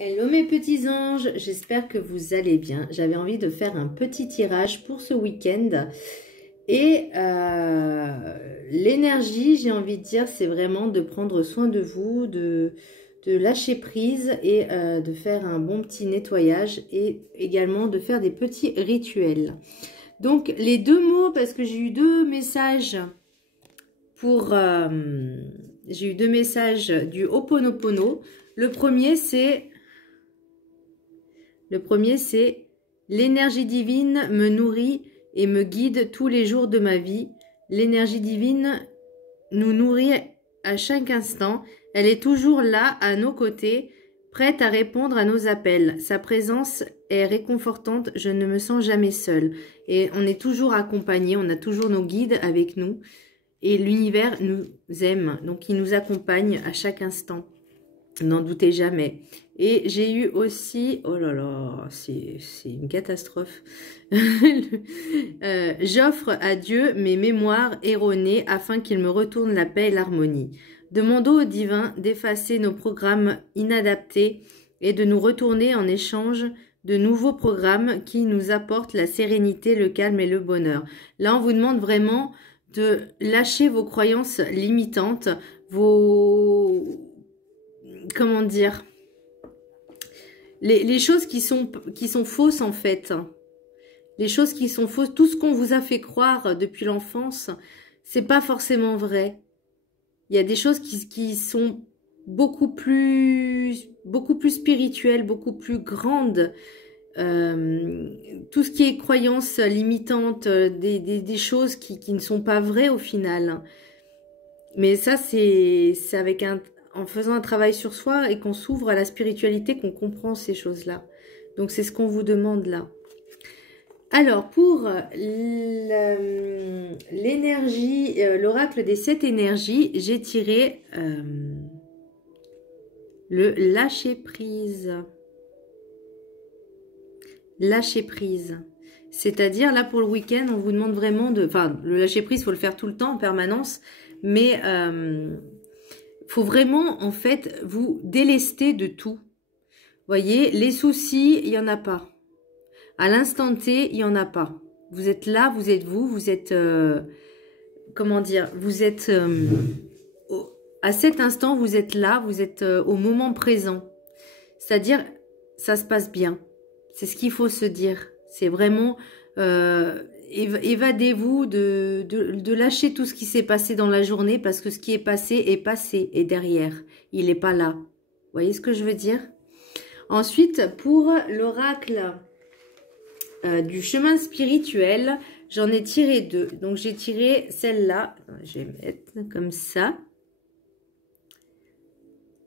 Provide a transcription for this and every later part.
Hello mes petits anges, j'espère que vous allez bien. J'avais envie de faire un petit tirage pour ce week-end. Et l'énergie, j'ai envie de dire, c'est vraiment de prendre soin de vous, de lâcher prise et de faire un bon petit nettoyage et également de faire des petits rituels. Donc les deux mots, parce que j'ai eu deux messages pour... j'ai eu deux messages du Ho'oponopono. Le premier, c'est l'énergie divine me nourrit et me guide tous les jours de ma vie. L'énergie divine nous nourrit à chaque instant. Elle est toujours là, à nos côtés, prête à répondre à nos appels. Sa présence est réconfortante, je ne me sens jamais seule. Et on est toujours accompagné, on a toujours nos guides avec nous. Et l'univers nous aime, donc il nous accompagne à chaque instant. N'en doutez jamais. Et j'ai eu aussi, oh là là, c'est une catastrophe. J'offre à Dieu mes mémoires erronées afin qu'il me retourne la paix et l'harmonie. Demandons au divin d'effacer nos programmes inadaptés et de nous retourner en échange de nouveaux programmes qui nous apportent la sérénité, le calme et le bonheur. Là, on vous demande vraiment de lâcher vos croyances limitantes, comment dire, les choses qui sont fausses en fait, les choses qui sont fausses, tout ce qu'on vous a fait croire depuis l'enfance, c'est pas forcément vrai. Il y a des choses qui sont beaucoup plus spirituelles, beaucoup plus grandes. Tout ce qui est croyances limitantes, des choses qui ne sont pas vraies au final. Mais ça, c'est avec en faisant un travail sur soi et qu'on s'ouvre à la spiritualité qu'on comprend ces choses-là. Donc, c'est ce qu'on vous demande là. Alors, pour l'énergie, l'oracle des 7 énergies, j'ai tiré le lâcher-prise. Lâcher-prise. C'est-à-dire, là, pour le week-end, on vous demande vraiment de... Enfin, le lâcher-prise, il faut le faire tout le temps, en permanence. Mais faut vraiment, en fait, vous délester de tout. Voyez, les soucis, il n'y en a pas. À l'instant T, il n'y en a pas. Vous êtes là, vous êtes vous, vous êtes... comment dire, vous êtes... à cet instant, vous êtes là, vous êtes au moment présent. C'est-à-dire, ça se passe bien. C'est ce qu'il faut se dire. C'est vraiment... évadez-vous de lâcher tout ce qui s'est passé dans la journée parce que ce qui est passé et derrière. Il n'est pas là. Vous voyez ce que je veux dire? Ensuite, pour l'oracle du chemin spirituel, j'en ai tiré deux. Donc, j'ai tiré celle-là. Je vais mettre comme ça.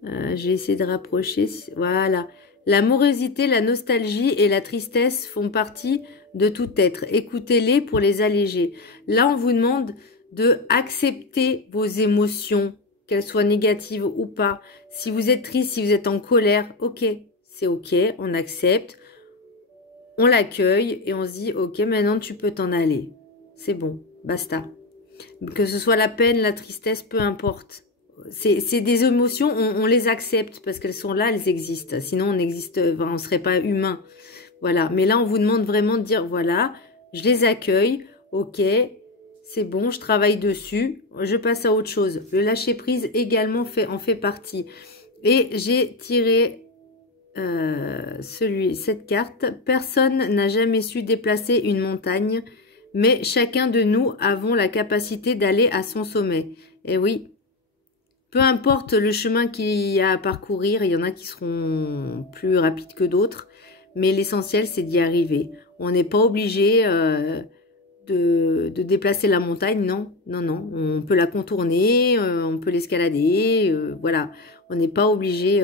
Je vais essayer de rapprocher. Voilà. L'amorosité, la nostalgie et la tristesse font partie de tout être. Écoutez-les pour les alléger. Là, on vous demande de accepter vos émotions, qu'elles soient négatives ou pas. Si vous êtes triste, si vous êtes en colère, ok, c'est ok, on accepte. On l'accueille et on se dit, ok, maintenant tu peux t'en aller. C'est bon, basta. Que ce soit la peine, la tristesse, peu importe. C'est des émotions, on les accepte parce qu'elles sont là, elles existent. Sinon, on ne serait pas humain. Voilà. Mais là, on vous demande vraiment de dire, voilà, je les accueille, ok, c'est bon, je travaille dessus, je passe à autre chose. Le lâcher-prise également en fait partie. Et j'ai tiré cette carte. Personne n'a jamais su déplacer une montagne, mais chacun de nous avons la capacité d'aller à son sommet. Et oui, peu importe le chemin qu'il y a à parcourir, il y en a qui seront plus rapides que d'autres, mais l'essentiel, c'est d'y arriver. On n'est pas obligé de déplacer la montagne, non, non, non. On peut la contourner, on peut l'escalader, voilà. On n'est pas obligé...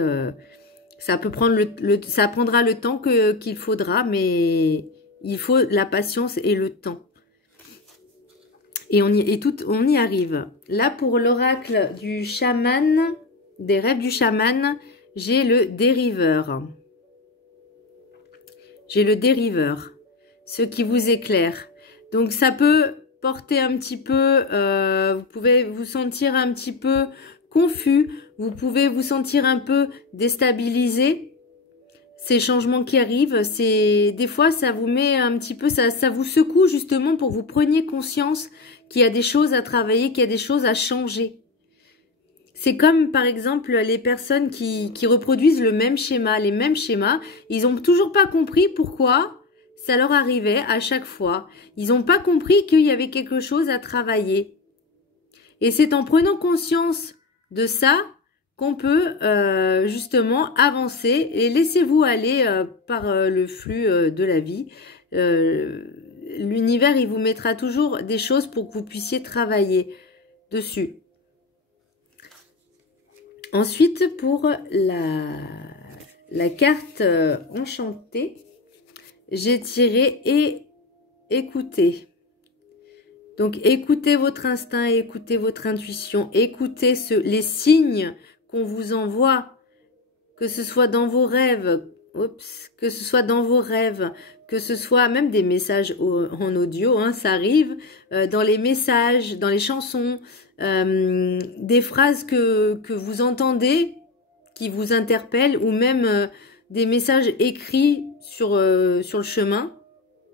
ça peut prendre ça prendra le temps qu'il faudra, mais il faut la patience et le temps. Et on y arrive. Là, pour l'oracle du chaman, des rêves du chaman, j'ai le dériveur. J'ai le dériveur, ce qui vous éclaire. Donc, ça peut porter un petit peu, vous pouvez vous sentir un petit peu confus, vous pouvez vous sentir un peu déstabilisé. ces changements qui arrivent, des fois ça vous met un petit peu, ça vous secoue justement pour que vous preniez conscience qu'il y a des choses à travailler, qu'il y a des choses à changer. C'est comme par exemple les personnes qui reproduisent le même schéma, les mêmes schémas, ils ont toujours pas compris pourquoi ça leur arrivait à chaque fois. Ils n'ont pas compris qu'il y avait quelque chose à travailler. Et c'est en prenant conscience de ça qu'on peut justement avancer et laissez-vous aller par le flux de la vie. L'univers, il vous mettra toujours des choses pour que vous puissiez travailler dessus. Ensuite, pour la carte enchantée, j'ai tiré et écoutez. Donc, écoutez votre instinct, écoutez votre intuition, écoutez les signes qu'on vous envoie, que ce soit dans vos rêves, que ce soit dans vos rêves, que ce soit même des messages en audio, hein, ça arrive, dans les messages, dans les chansons, des phrases que vous entendez, qui vous interpellent, ou même des messages écrits sur le chemin.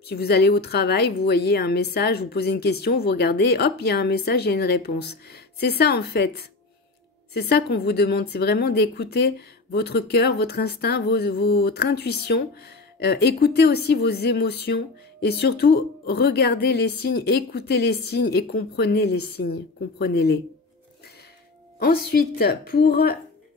Si vous allez au travail, vous voyez un message, vous posez une question, vous regardez, hop, il y a un message, il y a une réponse. C'est ça en fait. C'est ça qu'on vous demande, c'est vraiment d'écouter votre cœur, votre instinct, votre intuition. Écoutez aussi vos émotions et surtout, regardez les signes, écoutez les signes et comprenez les signes, comprenez-les. Ensuite, pour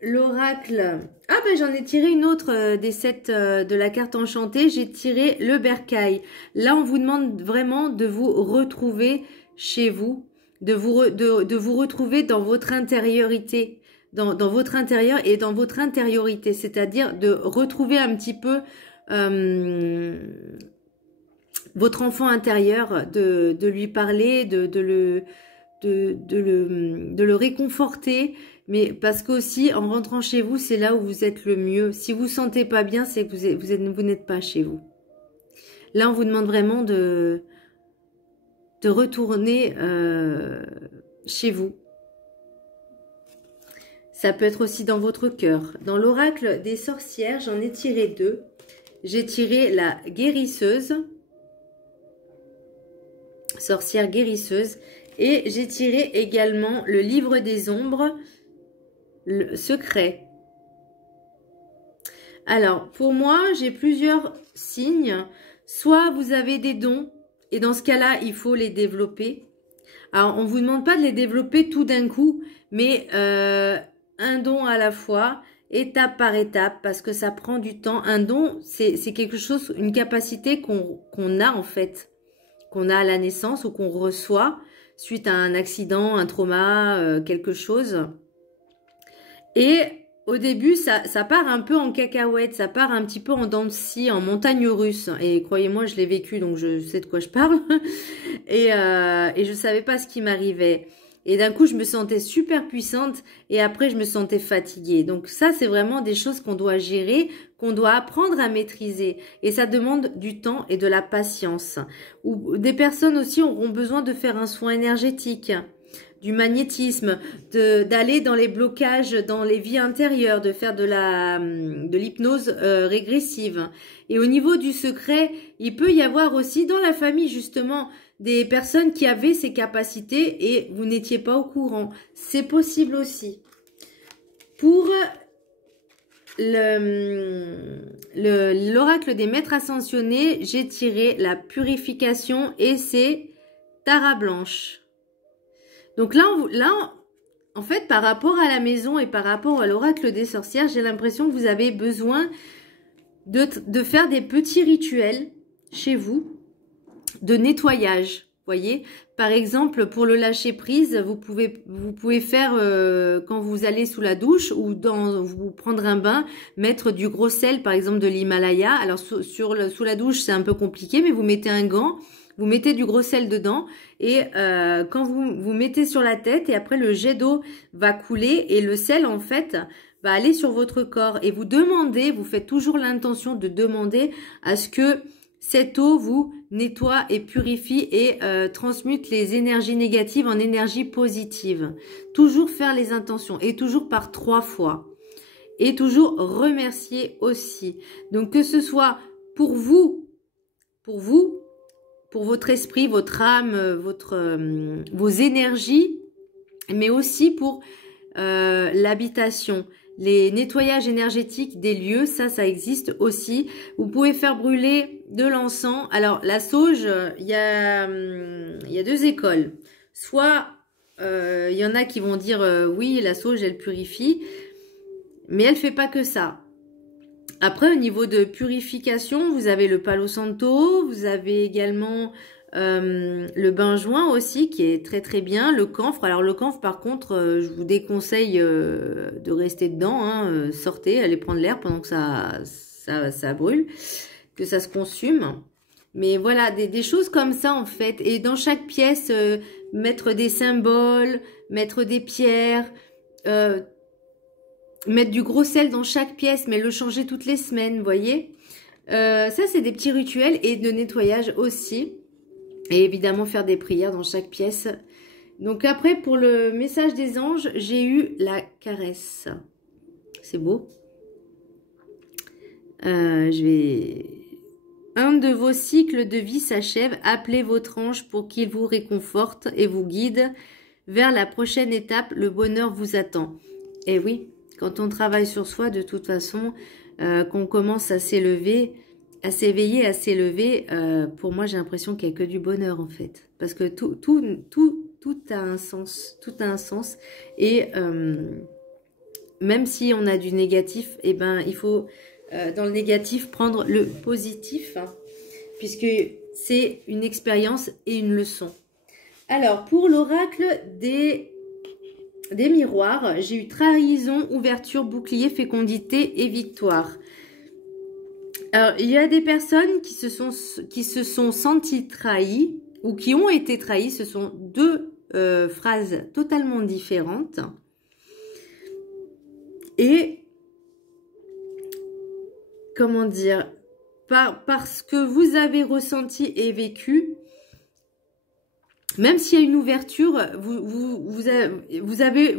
l'oracle, ah ben j'en ai tiré une autre des 7 de la carte enchantée, j'ai tiré le bercail. Là, on vous demande vraiment de vous retrouver chez vous, de vous retrouver dans votre intériorité, dans votre intérieur et dans votre intériorité, c'est-à-dire de retrouver un petit peu votre enfant intérieur, de lui parler, de le réconforter, mais parce qu'aussi en rentrant chez vous, c'est là où vous êtes le mieux. Si vous ne sentez pas bien, c'est que vous n'êtes pas chez vous. Là, on vous demande vraiment de retourner chez vous. Ça peut être aussi dans votre cœur. Dans l'oracle des sorcières, j'en ai tiré 2. J'ai tiré la guérisseuse, sorcière guérisseuse, et j'ai tiré également le livre des ombres, le secret. Alors, pour moi, j'ai plusieurs signes. Soit vous avez des dons, et dans ce cas-là, il faut les développer. Alors, on ne vous demande pas de les développer tout d'un coup, mais un don à la fois, étape par étape, parce que ça prend du temps. Un don, c'est quelque chose, une capacité qu'on a en fait, qu'on a à la naissance ou qu'on reçoit suite à un accident, un trauma, quelque chose. Et au début, ça part un peu en cacahuète, ça part un petit peu en dents de scie, en montagne russe. Et croyez-moi, je l'ai vécu, donc je sais de quoi je parle. Et je savais pas ce qui m'arrivait. Et d'un coup, je me sentais super puissante et après, je me sentais fatiguée. Donc ça, c'est vraiment des choses qu'on doit gérer, qu'on doit apprendre à maîtriser. Et ça demande du temps et de la patience. Ou des personnes aussi auront besoin de faire un soin énergétique, du magnétisme, d'aller dans les blocages, dans les vies intérieures, de faire de l'hypnose régressive. Et au niveau du secret, il peut y avoir aussi dans la famille justement des personnes qui avaient ces capacités et vous n'étiez pas au courant. C'est possible aussi. Pour l'oracle des maîtres ascensionnés, j'ai tiré la purification et c'est Tara Blanche. Donc là, en fait, par rapport à la maison et par rapport à l'oracle des sorcières, j'ai l'impression que vous avez besoin de faire des petits rituels chez vous de nettoyage. Voyez, par exemple, pour le lâcher prise, vous pouvez faire quand vous allez sous la douche ou vous prendre un bain, mettre du gros sel, par exemple de l'Himalaya. Alors sous la douche, c'est un peu compliqué, mais vous mettez un gant. Vous mettez du gros sel dedans et quand vous mettez sur la tête et après le jet d'eau va couler et le sel en fait va aller sur votre corps et vous faites toujours l'intention de demander à ce que cette eau vous nettoie et purifie et transmute les énergies négatives en énergie positive. Toujours faire les intentions et toujours par 3 fois. Et toujours remercier aussi. Donc que ce soit pour vous, pour votre esprit, votre âme, vos énergies, mais aussi pour l'habitation. Les nettoyages énergétiques des lieux, ça existe aussi. Vous pouvez faire brûler de l'encens. Alors, la sauge, il y a 2 écoles. Soit, il y en a qui vont dire, oui, la sauge, elle purifie. Mais elle fait pas que ça. Après, au niveau de purification, vous avez le Palo Santo, vous avez également le bain joint aussi, qui est très très bien. Le camphre, alors le camphre par contre, je vous déconseille de rester dedans, hein, sortez, allez prendre l'air pendant que ça brûle, que ça se consume. Mais voilà, des choses comme ça en fait. Et dans chaque pièce, mettre des symboles, mettre des pierres, mettre du gros sel dans chaque pièce, mais le changer toutes les semaines, vous voyez. Ça, c'est des petits rituels et de nettoyage aussi. Et évidemment, faire des prières dans chaque pièce. Donc après, pour le message des anges, j'ai eu la caresse. C'est beau. Un de vos cycles de vie s'achève. Appelez votre ange pour qu'il vous réconforte et vous guide vers la prochaine étape. Le bonheur vous attend. Et oui, quand on travaille sur soi, de toute façon, qu'on commence à s'élever, à s'éveiller, à s'élever, pour moi, j'ai l'impression qu'il n'y a que du bonheur, en fait. Parce que tout a un sens. Tout a un sens. Et même si on a du négatif, eh ben, il faut, dans le négatif, prendre le positif, hein, puisque c'est une expérience et une leçon. Alors, pour l'oracle des miroirs, j'ai eu trahison, ouverture, bouclier, fécondité et victoire. Alors, il y a des personnes qui se sont senties trahies ou qui ont été trahies. Ce sont 2 phrases totalement différentes. Et, comment dire, parce que vous avez ressenti et vécu, même s'il y a une ouverture, vous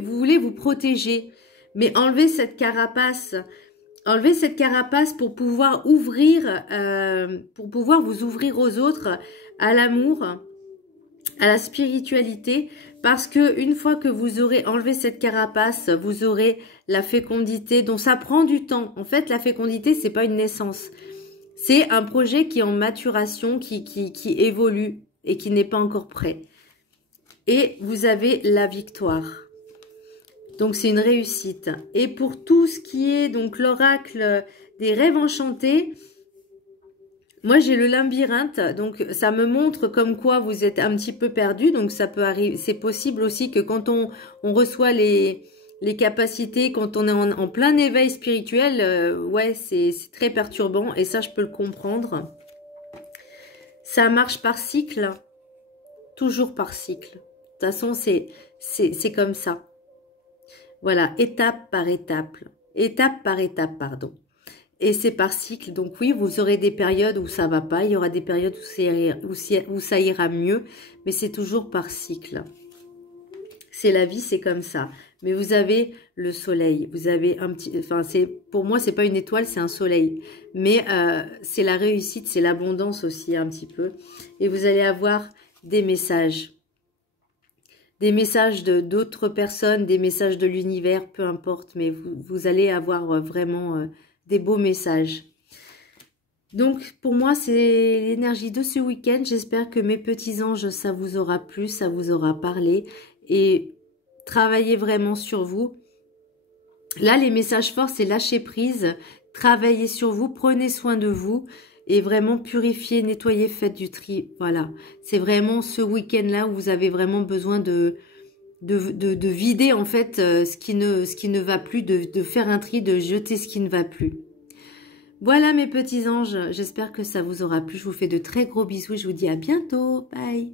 voulez vous protéger, mais enlevez cette carapace. Enlevez cette carapace pour pouvoir ouvrir, pour pouvoir vous ouvrir aux autres, à l'amour, à la spiritualité, parce que une fois que vous aurez enlevé cette carapace, vous aurez la fécondité, dont ça prend du temps. En fait, la fécondité, c'est pas une naissance, c'est un projet qui est en maturation, qui évolue et qui n'est pas encore prêt. Et vous avez la victoire. Donc, c'est une réussite. Et pour tout ce qui est donc l'oracle des rêves enchantés, moi, j'ai le labyrinthe. Donc, ça me montre comme quoi vous êtes un petit peu perdu. Donc, ça peut arriver. C'est possible aussi que quand on reçoit les capacités, quand on est en plein éveil spirituel, ouais, c'est très perturbant. Et ça, je peux le comprendre. Ça marche par cycle. Toujours par cycle. De toute façon, c'est comme ça. Voilà, étape par étape. Étape par étape, pardon. Et c'est par cycle. Donc oui, vous aurez des périodes où ça va pas. Il y aura des périodes où ça ira mieux. Mais c'est toujours par cycle. C'est la vie, c'est comme ça. Mais vous avez le soleil. Vous avez un petit... Enfin, pour moi, c'est pas une étoile, c'est un soleil. Mais c'est la réussite, c'est l'abondance aussi un petit peu. Et vous allez avoir des messages. Des messages d'autres personnes, des messages de l'univers, peu importe. Mais vous allez avoir vraiment des beaux messages. Donc, pour moi, c'est l'énergie de ce week-end. J'espère que mes petits anges, ça vous aura plu, ça vous aura parlé. Et travaillez vraiment sur vous. Là, les messages forts, c'est lâcher prise. Travaillez sur vous, prenez soin de vous. Et vraiment purifier, nettoyer, faites du tri. Voilà, c'est vraiment ce week-end-là où vous avez vraiment besoin de vider en fait ce qui ne va plus, de faire un tri, de jeter ce qui ne va plus. Voilà mes petits anges, j'espère que ça vous aura plu. Je vous fais de très gros bisous et je vous dis à bientôt. Bye.